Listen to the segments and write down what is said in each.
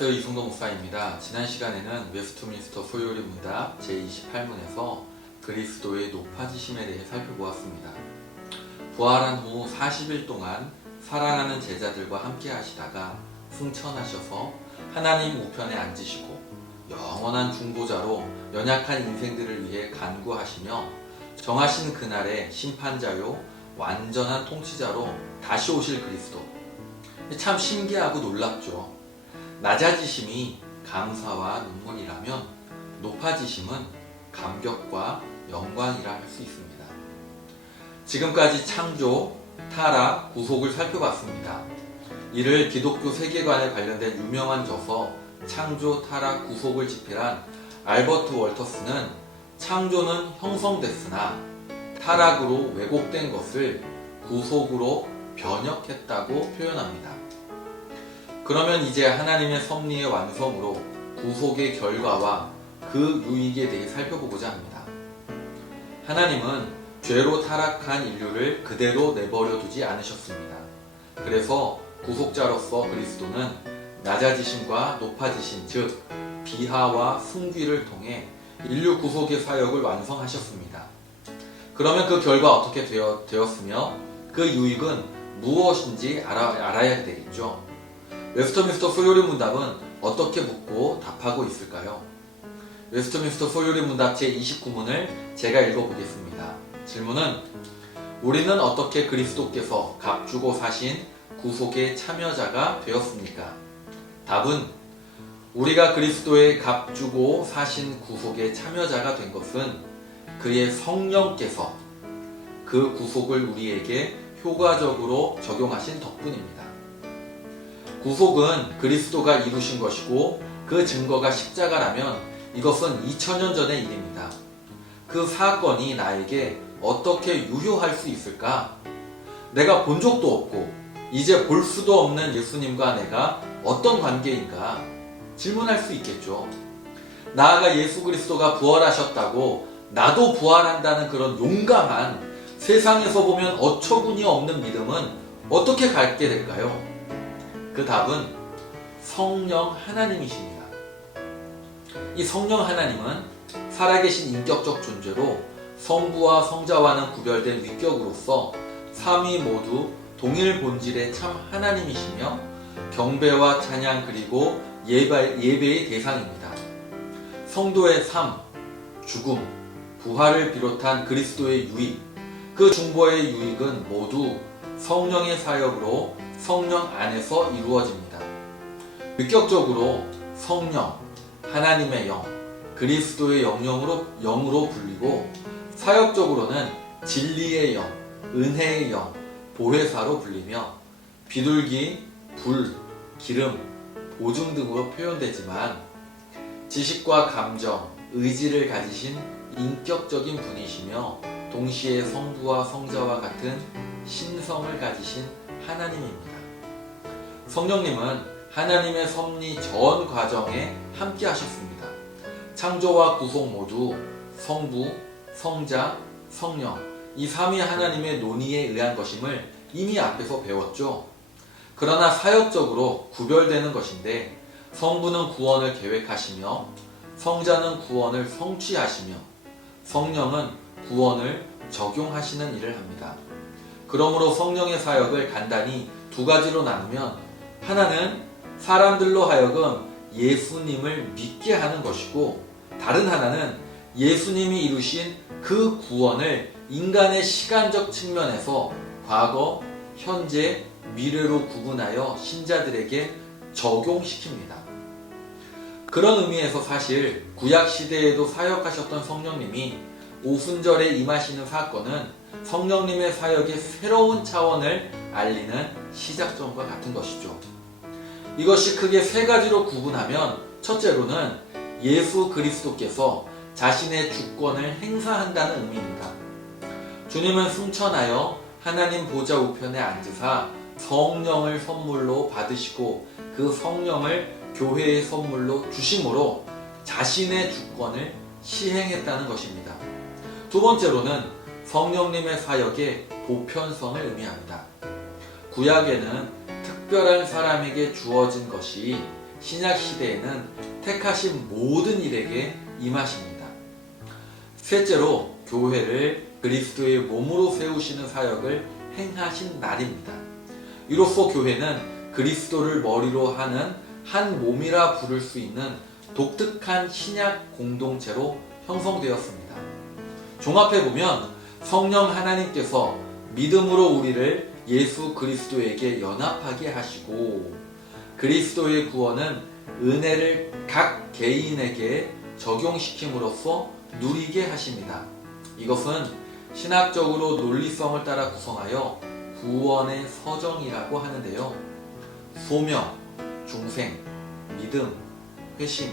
안녕하세요. 이승도 목사입니다. 지난 시간에는 웨스트민스터 소요리 문답 제28문에서 그리스도의 높아지심에 대해 살펴보았습니다. 부활한 후 40일 동안 사랑하는 제자들과 함께 하시다가 승천하셔서 하나님 우편에 앉으시고 영원한 중보자로 연약한 인생들을 위해 간구하시며 정하신 그날의 심판자요 완전한 통치자로 다시 오실 그리스도. 참 신기하고 놀랍죠. 낮아지심이 감사와 눈물이라면 높아지심은 감격과 영광이라 할 수 있습니다. 지금까지 창조, 타락, 구속을 살펴봤습니다. 이를 기독교 세계관에 관련된 유명한 저서 창조, 타락, 구속을 집필한 알버트 월터스는 창조는 형성됐으나 타락으로 왜곡된 것을 구속으로 변혁했다고 표현합니다. 그러면 이제 하나님의 섭리의 완성으로 구속의 결과와 그 유익에 대해 살펴보고자 합니다. 하나님은 죄로 타락한 인류를 그대로 내버려 두지 않으셨습니다. 그래서 구속자로서 그리스도는 낮아지심과 높아지심, 즉 비하와 승귀를 통해 인류 구속의 사역을 완성하셨습니다. 그러면 그 결과 어떻게 되었으며 그 유익은 무엇인지 알아야 되겠죠. 웨스트민스터 소요리 문답은 어떻게 묻고 답하고 있을까요? 웨스트민스터 소요리 문답 제29문을 제가 읽어보겠습니다. 질문은 우리는 어떻게 그리스도께서 값주고 사신 구속의 참여자가 되었습니까? 답은 우리가 그리스도의 값주고 사신 구속의 참여자가 된 것은 그의 성령께서 그 구속을 우리에게 효과적으로 적용하신 덕분입니다. 구속은 그리스도가 이루신 것이고 그 증거가 십자가라면 이것은 2000년 전의 일입니다. 그 사건이 나에게 어떻게 유효할 수 있을까? 내가 본 적도 없고 이제 볼 수도 없는 예수님과 내가 어떤 관계인가? 질문할 수 있겠죠. 나아가 예수 그리스도가 부활하셨다고 나도 부활한다는 그런 용감한 세상에서 보면 어처구니 없는 믿음은 어떻게 갖게 될까요? 그 답은 성령 하나님이십니다. 이 성령 하나님은 살아계신 인격적 존재로 성부와 성자와는 구별된 위격으로서 삼위 모두 동일 본질의 참 하나님이시며 경배와 찬양 그리고 예배의 대상입니다. 성도의 삶, 죽음, 부활을 비롯한 그리스도의 유익, 그 중보의 유익은 모두 성령의 사역으로 성령 안에서 이루어집니다. 위격적으로 성령, 하나님의 영, 그리스도의 영으로 불리고 사역적으로는 진리의 영, 은혜의 영, 보혜사로 불리며 비둘기, 불, 기름, 보증 등으로 표현되지만 지식과 감정, 의지를 가지신 인격적인 분이시며 동시에 성부와 성자와 같은 신성을 가지신 하나님입니다. 성령님은 하나님의 섭리 전 과정에 함께 하셨습니다. 창조와 구속 모두 성부, 성자, 성령 이 삼위 하나님의 논의에 의한 것임을 이미 앞에서 배웠죠. 그러나 사역적으로 구별되는 것인데 성부는 구원을 계획하시며 성자는 구원을 성취하시며 성령은 구원을 적용하시는 일을 합니다. 그러므로 성령의 사역을 간단히 두 가지로 나누면 하나는 사람들로 하여금 예수님을 믿게 하는 것이고 다른 하나는 예수님이 이루신 그 구원을 인간의 시간적 측면에서 과거, 현재, 미래로 구분하여 신자들에게 적용시킵니다. 그런 의미에서 사실 구약시대에도 사역하셨던 성령님이 오순절에 임하시는 사건은 성령님의 사역의 새로운 차원을 알리는 시작점과 같은 것이죠. 이것이 크게 세 가지로 구분하면 첫째로는 예수 그리스도께서 자신의 주권을 행사한다는 의미입니다. 주님은 승천하여 하나님 보좌 우편에 앉으사 성령을 선물로 받으시고 그 성령을 교회의 선물로 주심으로 자신의 주권을 시행했다는 것입니다. 두 번째로는 성령님의 사역의 보편성을 의미합니다. 구약에는 특별한 사람에게 주어진 것이 신약 시대에는 택하신 모든 일에게 임하십니다. 셋째로 교회를 그리스도의 몸으로 세우시는 사역을 행하신 날입니다. 이로써 교회는 그리스도를 머리로 하는 한 몸이라 부를 수 있는 독특한 신약 공동체로 형성되었습니다. 종합해보면 성령 하나님께서 믿음으로 우리를 예수 그리스도에게 연합하게 하시고 그리스도의 구원은 은혜를 각 개인에게 적용시킴으로써 누리게 하십니다. 이것은 신학적으로 논리성을 따라 구성하여 구원의 서정이라고 하는데요. 소명, 중생, 믿음, 회심,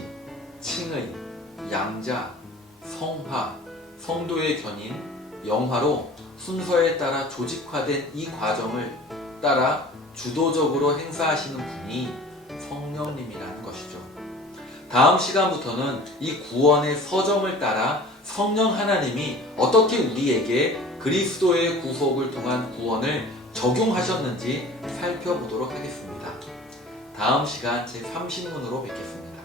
칭의, 양자, 성화, 성도의 견인, 영화로 순서에 따라 조직화된 이 과정을 따라 주도적으로 행사하시는 분이 성령님이라는 것이죠. 다음 시간부터는 이 구원의 서정을 따라 성령 하나님이 어떻게 우리에게 그리스도의 구속을 통한 구원을 적용하셨는지 살펴보도록 하겠습니다. 다음 시간 제30문으로 뵙겠습니다.